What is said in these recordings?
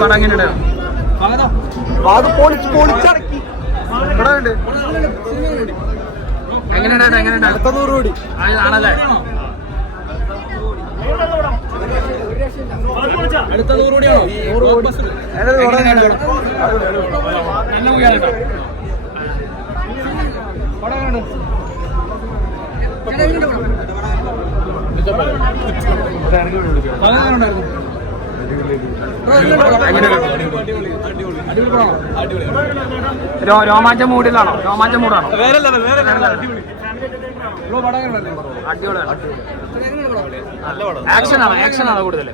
പടം എങ്ങനെയുണ്ട്? അത് പൊളിച്ച് പൊളിച്ചടക്കി എങ്ങനെയുണ്ട്? എങ്ങനെയുണ്ട് അടുത്ത നൂറ് കോടി. ആണല്ലേ അടുത്ത നൂറ് കോടിയാണോ? നല്ല രോമാഞ്ച മൂഡിലാണോ രോമാഞ്ച മൂടാണോ? അടിപൊളിയാണ് ആക്ഷൻ ആണോ ആക്ഷൻ ആണോ കൂടുതൽ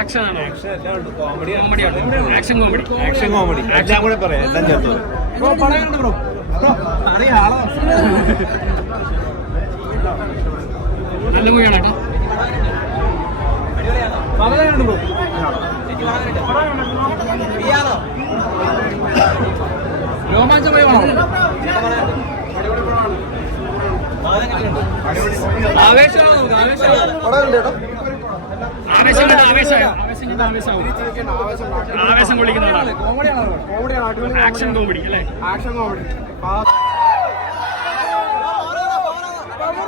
ആക്ഷൻ ആണോ. Comedy action comedy. Action comedy. എല്ലാം കൂടെ പറയാം. എല്ലാം ചേർത്ത്. നല്ല മൂവിയാണ് കേട്ടോ. രോമാഞ്ചമയമാണോ ആവേശമാണോ നമുക്ക്? ആവേശമാണോ? ആവേശം കൊള്ളിക്കുന്നതാണ് ആക്ഷൻ കോമഡി അല്ലേ? ആക്ഷൻ കോമഡി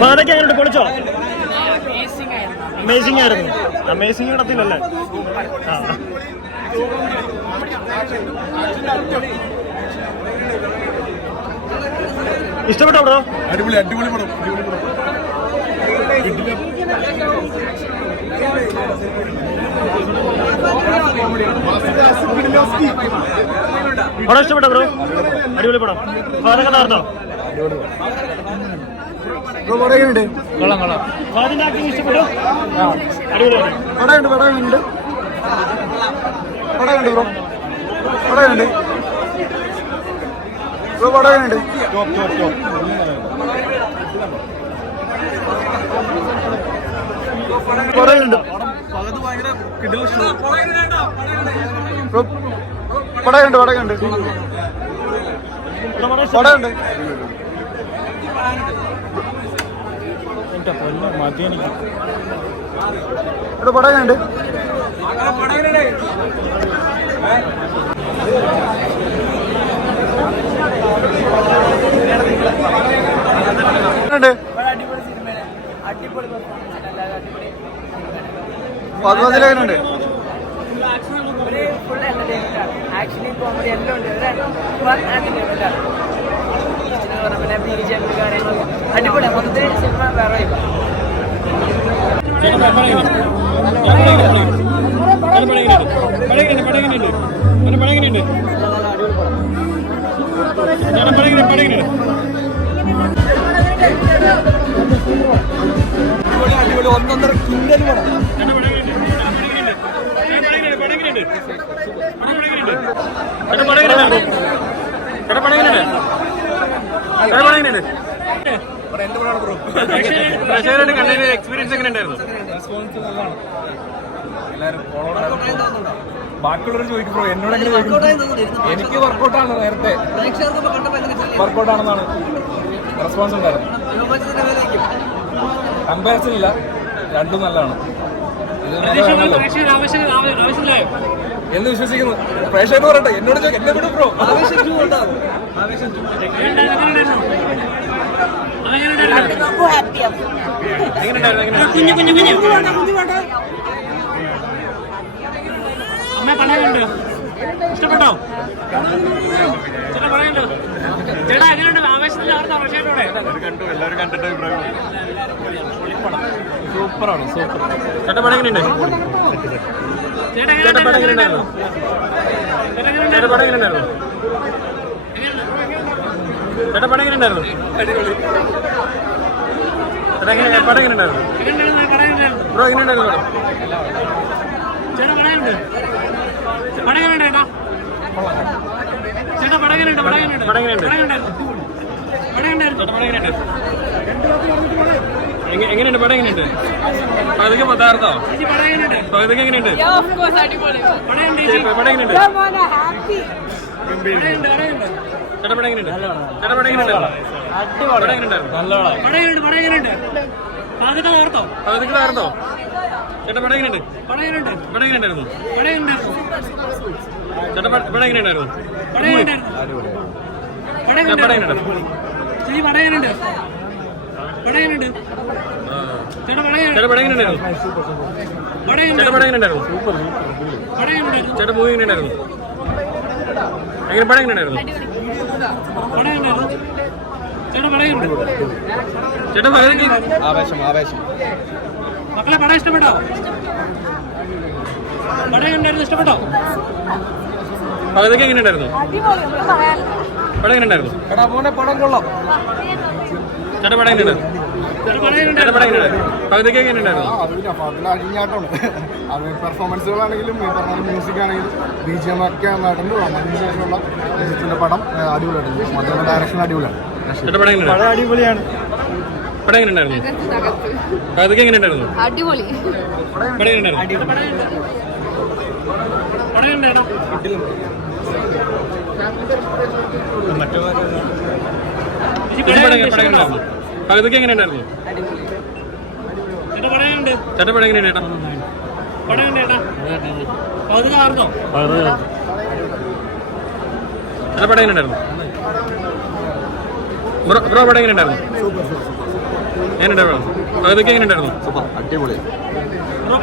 ഫാദൊക്കെ എങ്ങനെയുണ്ട്? പൊളിച്ചോ? അമേസിംഗ് ആയിരുന്നു. അമേസിംഗ് നടത്തില്ലല്ലേ ആ. ഇഷ്ടപ്പെട്ടോ ബ്രോ? അടിപൊളി അടിപൊളി പടം അടിപൊളി പടം. പടം ഇഷ്ടപ്പെട്ടോ ബ്രോ? അടിപൊളി പടം. ഫാദൊക്കെ നേർന്നോ പടയുണ്ട് കൊള്ളാം കൊള്ളാം. പടയുണ്ട് പടയുണ്ട്. പടയുണ്ട് ബ്രോ. പടയുണ്ട്. ബ്രോ പടയുണ്ട്. പടയുണ്ട്. പടയുണ്ട് പടയുണ്ട്? പടയുണ്ട് എന്റെ പൊന്നോ, മതി എനിക്ക്. ഇവിടെ എന്റർടൈൻമെന്റ് ആണ്. ആക്ച്വലി കോമഡി എല്ലാം ഉണ്ട്. എന്റർടൈൻമെന്റ് ആണ് പിന്നെ ബി ജെ പി കാര്യങ്ങളൊക്കെ അടിപൊളിയാണ് മൊത്തത്തിൽ സിനിമ വേറെ അടിപൊളി ഒന്നൊന്നര കിന്നൽ പടം എക്സ്പീരിയൻസ് എങ്ങനെ ഉണ്ടായിരുന്നു ബാക്കിയുള്ളവർ ചോദിക്കും ബ്രോ എന്നോട് എങ്ങനെ ചോദിക്കും? എനിക്ക് വർക്കൗട്ടാണ് നേരത്തെ. വർക്കൗട്ടാണെന്നാണ് റെസ്പോൺസ് ഉണ്ടായിരുന്നു. കമ്പാരിസൺ ഇല്ല. രണ്ടും നല്ലതാണ്. ഇത് നല്ലതാണല്ലോ. എന്ന് വിശ്വസിക്കുന്നു പ്രേക്ഷകർ പറയട്ടെ എന്നോട് എന്നെ വിടും ബ്രോ കുഞ്ഞു കുഞ്ഞു കുഞ്ഞു അമ്മ ഇഷ്ടപ്പെട്ടോ ചേട്ടാ എങ്ങനെയുണ്ട് ആവേശത്തിൽ ആർന്നാ പ്രശ്നത്തോടെ കണ്ടു എല്ലാവരും കണ്ടിട്ട് അഭിപ്രായം സൂപ്പറാണ് സൂപ്പർ ചേട്ടൻ പടം എങ്ങനെയുണ്ട് ചേട്ടൻ പടം എങ്ങനെയുണ്ടായിരുന്നു ചേട്ടൻ പടം എങ്ങനെയുണ്ടായിരുന്നു ചേട്ടൻ പടം എങ്ങനെയുണ്ടായിരുന്നു ചേട്ടാ എങ്ങനെ പടം എങ്ങനെയുണ്ടായിരുന്നു ബ്രോ എങ്ങനെയുണ്ടായിരുന്നു പടം പടം എങ്ങനെയുണ്ട് പടം എങ്ങനെയുണ്ട് ചേട്ടാ പടം എങ്ങനെയുണ്ട് എങ്ങ- എങ്ങനെയുണ്ട് പടം എങ്ങനെയുണ്ട് പകുതിക്ക് പത്താർത്തോ പകുതിക്ക് എങ്ങനെയുണ്ട് ചേട്ടാ, പടം എങ്ങനെയുണ്ട് ചേട്ടാ പടം എങ്ങനെയുണ്ട് ചേട്ടാ പടം എങ്ങനെയുണ്ടായിരുന്നു പടം എങ്ങനെയുണ്ടായിരുന്നു പകുതിക്ക് താർത്തോ ചേട്ടാ പടം എങ്ങനെയുണ്ട് പടം എങ്ങനെയുണ്ടായിരുന്നു ചേട്ടാ പടം പടം എങ്ങനെയുണ്ടായിരുന്നു ചേട്ടാ, പടം എങ്ങനെയുണ്ടായിരുന്നു ചേട്ടാ പടം എങ്ങനെയുണ്ടായിരുന്നു ചേട്ടാ പടം എങ്ങനെ പടം ചേട്ടാ ആവേശം ആവേശം. മക്കളെ പടം ഇഷ്ടപ്പെട്ടോ? പടം എങ്ങനെയുണ്ടായിരുന്നു ഇഷ്ടപ്പെട്ടോ? പകുതിക്ക് എങ്ങനെയുണ്ടായിരുന്നു? പടം എങ്ങനെയുണ്ടായിരുന്നു? എടാ മോനെ പടം കൊള്ളാം. ചേട്ടാ പടം അഴിഞ്ഞാട്ടമാണ് അത് പെർഫോമൻസുകളാണെങ്കിലും ഈ പറഞ്ഞ മ്യൂസിക് ആണെങ്കിലും ബി ജി എം ഒക്കെ നടന്നു. അതിന് ശേഷമുള്ള രജിത്തിന്റെ പടം അടിപൊളിയാണ് മറ്റേ ഡയറക്ഷൻ അടിപൊളിയാണ്. പടം അടിപൊളിയാണ്. പടം എങ്ങനെയുണ്ടായിരുന്നു പകുതിക്ക് എങ്ങനെയുണ്ടായിരുന്നു? അടിപൊളി. പടം എങ്ങനെയുണ്ടായിരുന്നു പടം എങ്ങനെയുണ്ടായിരുന്നു പടം എങ്ങനെ- ഉണ്ടായിരുന്നു എങ്ങനെയുണ്ടായിരുന്നു? പകുതിക്ക് എങ്ങനെയുണ്ടായിരുന്നു? ചേട്ടാ പടം എങ്ങനെയുണ്ട്? ചേട്ടാ ചേട്ടാ? പടം എങ്ങനെയുണ്ടായിരുന്നു? ബ്രോ ബ്രോ പടം എങ്ങനെയുണ്ടായിരുന്നു? എങ്ങനെയുണ്ടായിരുന്നു? പകുതിക്ക് എങ്ങനെയുണ്ടായിരുന്നു? അടിപൊളി. ബ്രോ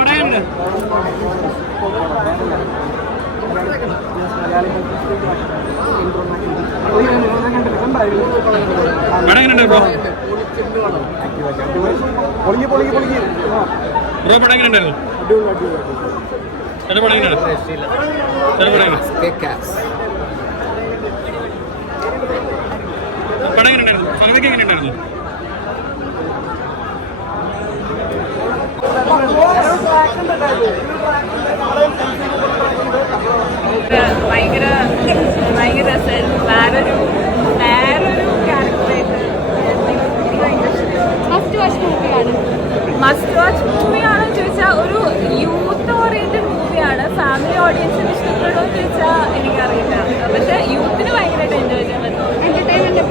പടം എങ്ങനെയുണ്ടായിരുന്നു? ചേട്ടാ പടം എങ്ങനെയാണ് ചേട്ടാ പടം എങ്ങനെ പടം എങ്ങനെയുണ്ടായിരുന്നു പകുതിക്ക് എങ്ങനെയുണ്ടായിരുന്നു ഭയങ്കര ഭയങ്കര രസമായിരുന്നു വേറൊരു വേറൊരു ക്യാരക്ടറായിട്ട് എനിക്ക് ഭയങ്കര ഫസ്റ്റ് വാച്ച് മൂവിയാണ് മസ്റ്റ് വാച്ച് മൂവിയാണെന്ന് ചോദിച്ചാൽ ഒരു യൂത്ത് ഓറിയന്റഡ് മൂവിയാണ് ഫാമിലി ഓഡിയൻസിന് ഇഷ്ടപ്പെടുമോ എന്ന് ചോദിച്ചാൽ എനിക്കറിയില്ല. പക്ഷെ യൂത്തിന് ഭയങ്കരമായിട്ട് എൻജോയ് ചെയ്യാൻ പറ്റും. എന്റർടൈൻമെന്റ്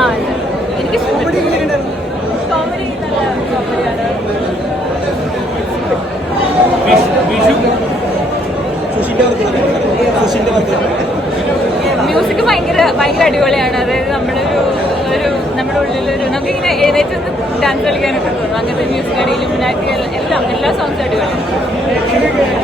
ആ ഉണ്ട്. എനിക്ക് കോമഡി നല്ല കോമഡിയാണ് മ്യൂസിക് ഭയങ്കര ഭയങ്കര അടിപൊളിയാണ്. അതായത് നമ്മളൊരു ഒരു നമ്മുടെ ഉള്ളിലൊരു നമുക്ക് ഇങ്ങനെ ഏതായിട്ട് ഒന്ന് ഡാൻസ് കളിക്കാനൊക്കെ തോന്നും. അങ്ങനത്തെ മ്യൂസിക് അടിയിലും ഇലുമിനാറ്റി എല്ലാം എല്ലാ സോങ്സും അടിപൊളിയാണ്.